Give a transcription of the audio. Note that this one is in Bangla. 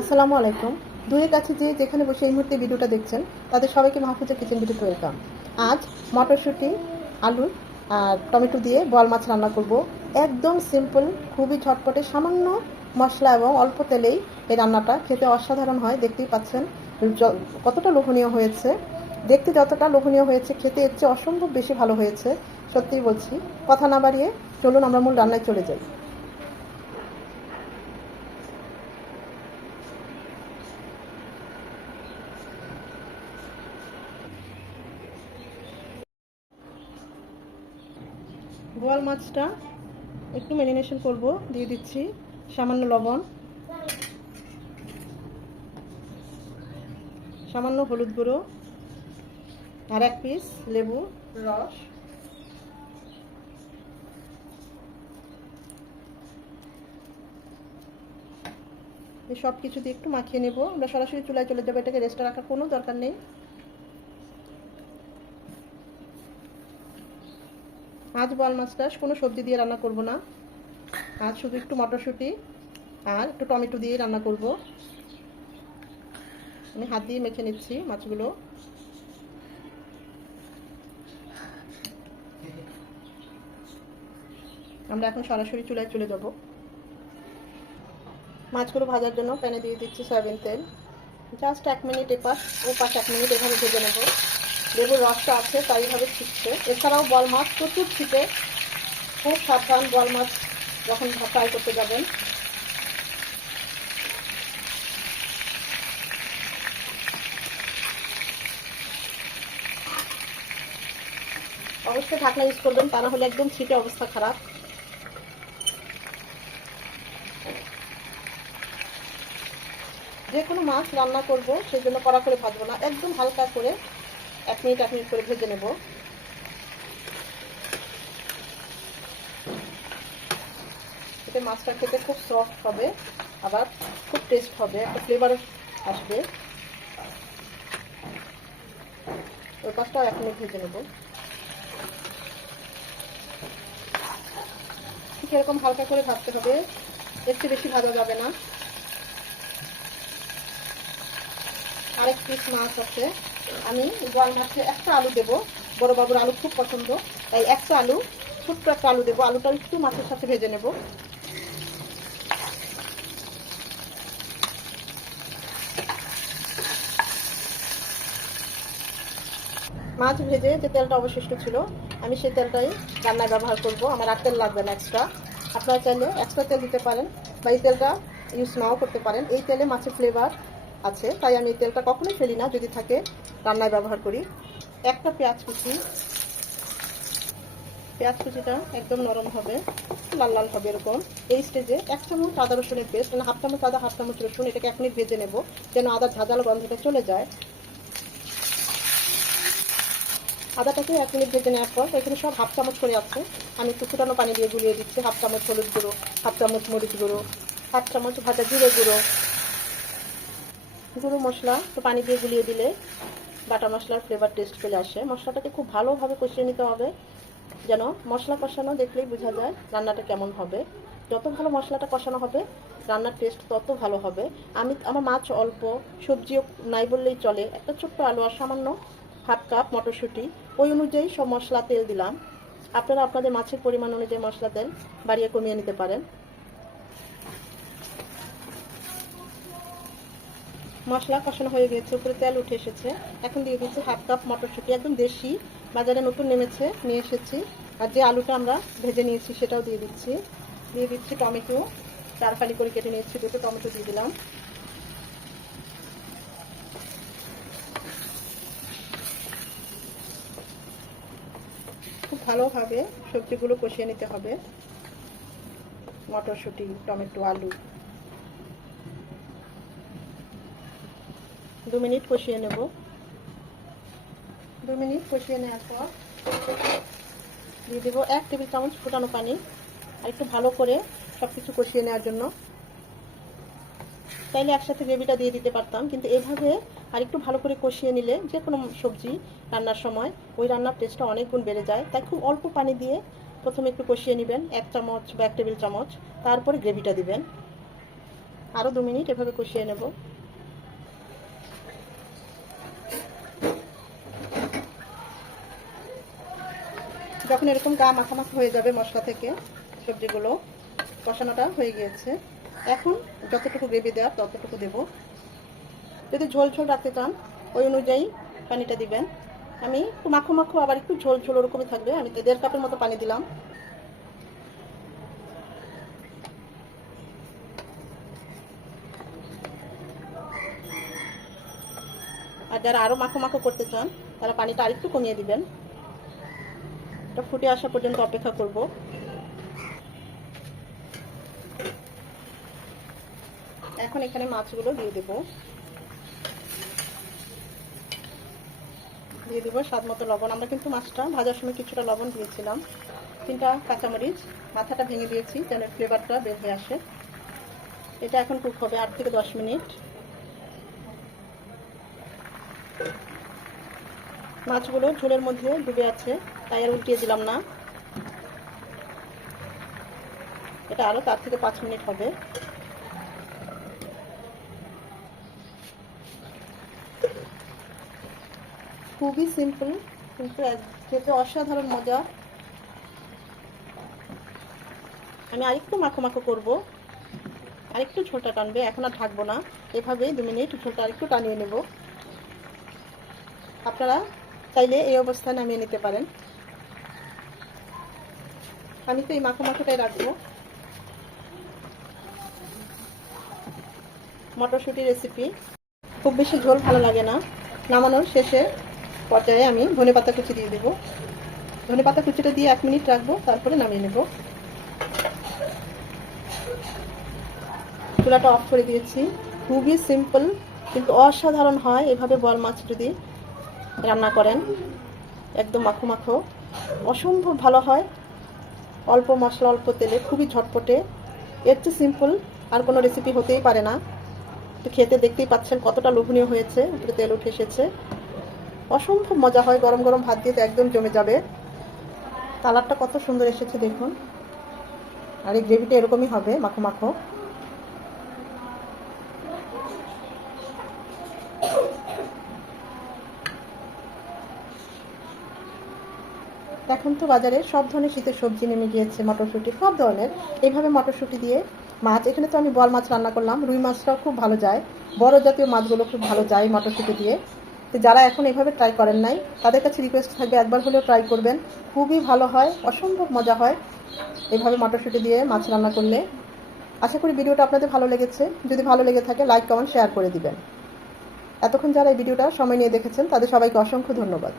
আসসালামু আলাইকুম। দূরের কাছে যে যেখানে বসে এই মুহূর্তে ভিডিওটা দেখছেন, তাদের সবাইকে মাহফুজের কিচেন ভিডিও ওয়েলকাম। আজ মটরশুঁটি, আলু আর টমেটো দিয়ে বল মাছ রান্না করব। একদম সিম্পল, খুবই ঝটপটে, সামান্য মশলা এবং অল্প তেলেই এই রান্নাটা খেতে অসাধারণ হয়। দেখতেই পাচ্ছেন কতটা লোভনীয় হয়েছে। দেখতে যতটা লোভনীয় হয়েছে, খেতে এর চেয়ে অসম্ভব বেশি ভালো হয়েছে। সত্যিই বলছি, কথা না বাড়িয়ে চলুন আমরা মূল রান্নায় চলে যাই। বোয়াল মাছটা একটু ম্যারিনেশন করব, দিয়ে দিচ্ছি সামান্য লবণ। সামান্য হলুদ গুঁড়ো, আর এক পিস লেবু, রস। সব কিছু দিয়ে একটু মাখিয়ে নেব। আমরা সরাসরি চুলায় চলে যাব, এটাকে রেস্টে রাখার কোনো দরকার নেই। আজ বল মাছটা কোনো সবজি দিয়ে রান্না করব না। আজ শুধু একটু মটরশুঁটি আর একটু টমেটো দিয়ে রান্না করব। আমি হাত দিয়ে মেখে নিচ্ছি মাছগুলো। আমরা এখন সরাসরি চুলায় চলে যাব। মাছগুলো ভাজার জন্য প্যানে দিয়ে দিচ্ছি সয়াবিন তেল। জাস্ট এক মিনিট এপাশ ও পাশ এক মিনিট এভাবে ভেজে নেব। লেবুর রসটা আছে তাই এইভাবে ছিটছে। এছাড়াও বল মাছ, প্রচুর ছিটে। খুব সাবধান বল মাছ যখন ফ্রাই করতে যাবেন। অবশ্যই ঢাকনা ইউজ করবেন, তা না হলে একদম ছিটে অবস্থা খারাপ। যে কোনো মাছ রান্না করব সেই জন্য কড়া করে ভাজবো না, একদম হালকা করে। এক মিনিট এক মিনিট করে ভেজে নেব। এতে মাছটা খেতে খুব সফট হবে, আবার খুব টেস্ট হবে, একটা ফ্লেভার আসবে। ওই পাশটাও এক মিনিট ভেজে নেব। ঠিক এরকম হালকা করে ভাজতে হবে, একটু বেশি ভাজা যাবে না। আরেক পিস মাছ আছে। আমি গোয়াল মাছে একটা আলু দেব। বড় বাবুর আলু খুব পছন্দ। তাই একটা আলু, ছোট্ট একটা আলু দেবো। আলুটা একটু মাছের সাথে ভেজে নেব। মাছ ভেজে যে তেলটা অবশিষ্ট ছিল, আমি সেই তেলটাই রান্নায় ব্যবহার করব। আমার আর তেল লাগবে না এক্সট্রা আপনারা চাইলে এক্সট্রা তেল দিতে পারেন বা এই তেলটা ইউজ নাও করতে পারেন। এই তেলে মাছের ফ্লেভার আছে, তাই আমি তেলটা কখনোই ফেলি না, যদি থাকে রান্নায় ব্যবহার করি। একটা পেঁয়াজ কুচি। পেঁয়াজ কুচিটা একদম নরম হবে, লাল লাল হবে এরকম। এই স্টেজে এক চামচ আদা রসুনের পেস্ট মানে হাফ চামচ আদা, হাফ চামচ রসুন, এটাকে এক মিনিট ভেজে নেব, যেন আদার ঝাঁঝালো গন্ধটা চলে যায়। আদাটাকে এক মিনিট ভেজে নেওয়ার পর, এখানে সব হাফ চামচ করে আছে। আমি একটু ফুটানো পানি দিয়ে গুলিয়ে দিচ্ছি, হাফ চামচ হলুদ গুঁড়ো, হাফ চামচ মরিচ গুঁড়ো, হাফ চামচ ভাজা জিরে গুঁড়ো। গুঁড়ো মশলা, তো পানি দিয়ে গুলিয়ে দিলে বাটা মশলার ফ্লেভার টেস্ট চলে আসে। মশলাটাকে খুব ভালোভাবে কষিয়ে নিতে হবে, যেন মশলা কষানো দেখলেই বোঝা যায় রান্নাটা কেমন হবে। যত ভালো মশলাটা কষানো হবে, রান্নার টেস্ট তত ভালো হবে। আমি, আমার মাছ অল্প, সবজিও নাই বললেই চলে। একটা ছোট্ট আলু আর সামান্য হাফ কাপ মটরশুঁটি, ওই অনুযায়ী সব মশলা তেল দিলাম। আপনারা আপনাদের মাছের পরিমাণ অনুযায়ী মশলা তেল বাড়িয়ে কমিয়ে নিতে পারেন। মশলা কষানো হয়ে গেছে, উপরে তেল উঠে এসেছে। এখন দিয়ে দিচ্ছি হাফ কাপ মটরশুঁটি, একদম দেশি। বাজারে নতুন নেমেছে, নিয়ে এসেছি। আর যে আলুটা আমরা ভেজে নিয়েছি সেটাও দিয়ে দিচ্ছি। দিয়ে দিচ্ছি টমেটো। চার ফালি করে কেটে নিয়েছি, দুটো টমেটো দিয়ে দিলাম। খুব ভালোভাবে সবজিগুলো কষিয়ে নিতে হবে। মটরশুঁটি, টমেটো, আলু। দু মিনিট কষিয়ে নেব। দু মিনিট কষিয়ে নেওয়ার পর দিয়ে দেবো এক টেবিল চামচ ফুটানো পানি আর একটু ভালো করে সব কিছু কষিয়ে নেওয়ার জন্য। চাইলে একসাথে গ্রেভিটা দিয়ে দিতে পারতাম, কিন্তু এভাবে আর একটু ভালো করে কষিয়ে নিলে যে কোনো সবজি রান্নার সময় ওই রান্নার টেস্টটা অনেক গুণ বেড়ে যায়। তাই খুব অল্প পানি দিয়ে প্রথমে একটু কষিয়ে নেবেন, এক চামচ বা এক টেবিল চামচ, তারপরে গ্রেভিটা দিবেন। আরও দু মিনিট এভাবে কষিয়ে নেব। যখন এরকম গা মাখামাখা হয়ে যাবে মশলা থেকে সবজিগুলো, কষানোটা হয়ে গিয়েছে। এখন যতটুকু গ্রেভি দেওয়ার ততটুকু দেব। যদি ঝোল ঝোল রাখতে চান, ওই অনুযায়ী পানিটা দিবেন। আমি একটু মাখো মাখো, আবার একটু ঝোল ঝোল ওরকমই থাকবে। আমি দেড় কাপের মতো পানি দিলাম। আর যারা আরও মাখো মাখো করতে চান, তারা পানিটা আরেকটু কমিয়ে দিবেন। এটা ফুটে আসা পর্যন্ত অপেক্ষা করব। এখন এখানে মাছগুলো দিয়ে দেব। দিয়ে দেবো স্বাদ মতো লবণ। আমরা কিন্তু মাছটা ভাজার সময় কিছুটা লবণ দিয়েছিলাম, তিনটা কাঁচামরিচ, মাথাটা ভেঙে দিয়েছি যেন ফ্লেভারটা বের হয়ে আসে। এটা এখন কুক হবে আট থেকে দশ মিনিট। মাছগুলো ঝোলের মধ্যে ডুবে আছে, তাই আর উল্টিয়ে দিলাম না। এটা আরও তার থেকে পাঁচ মিনিট হবে। খুবই সিম্পল কিন্তু খেতে অসাধারণ মজা। আমি আরেকটু মাখো মাখো করব। আরেকটু ঝোলটা টানবে, এখন আর ঢাকবো না। এভাবেই দু মিনিট ঝোলটা আরেকটু টানিয়ে নেব। আপনারা চাইলে এই অবস্থায় নামিয়ে নিতে পারেন। আমি তো এই মাখো মাখোটাই রাখব। মটরশুঁটি রেসিপি খুব বেশি ঝোল ভালো লাগে না। নামানোর শেষে পর্যায়ে আমি ধনে পাতা কুচি দিয়ে দেবো। ধনে পাতা কুচিটা দিয়ে এক মিনিট রাখব, তারপরে নামিয়ে নেব। চুলাটা অফ করে দিয়েছি। খুবই সিম্পল কিন্তু অসাধারণ হয় এভাবে বল মাছ যদি রান্না করেন। একদম মাখো মাখো। অসম্ভব ভালো হয়। অল্প মশলা, অল্প তেলে, খুবই ঝটপটে। এর চেয়ে সিম্পল আর কোনো রেসিপি হতেই পারে না। তো খেতে দেখতেই পাচ্ছেন কতটা লোভনীয় হয়েছে। উপরে তেল উঠে এসেছে। অসম্ভব মজা হয়। গরম গরম ভাত দিয়ে তো একদম জমে যাবে। কালারটা কত সুন্দর এসেছে দেখুন। আর এই গ্রেভিটা এরকমই হবে, মাখো মাখো। এখন তো বাজারে সব ধরনের শীতের সবজি নেমে গিয়েছে, মটরশুঁটি, সব ধরনের। এইভাবে মটরশুঁটি দিয়ে মাছ, এখানে তো আমি বল মাছ রান্না করলাম, রুই মাছটাও খুব ভালো যায়। বড় জাতীয় মাছগুলো খুব ভালো যায় মটরশুঁটি দিয়ে। তো যারা এখন এভাবে ট্রাই করেন নাই, তাদের কাছে রিকোয়েস্ট থাকবে একবার হলেও ট্রাই করবেন। খুবই ভালো হয়, অসম্ভব মজা হয় এভাবে মটরশুঁটি দিয়ে মাছ রান্না করলে। আশা করি ভিডিওটা আপনাদের ভালো লেগেছে। যদি ভালো লেগে থাকে লাইক কমেন্ট শেয়ার করে দিবেন। এতক্ষণ যারা এই ভিডিওটা সময় নিয়ে দেখেছেন, তাদের সবাইকে অসংখ্য ধন্যবাদ।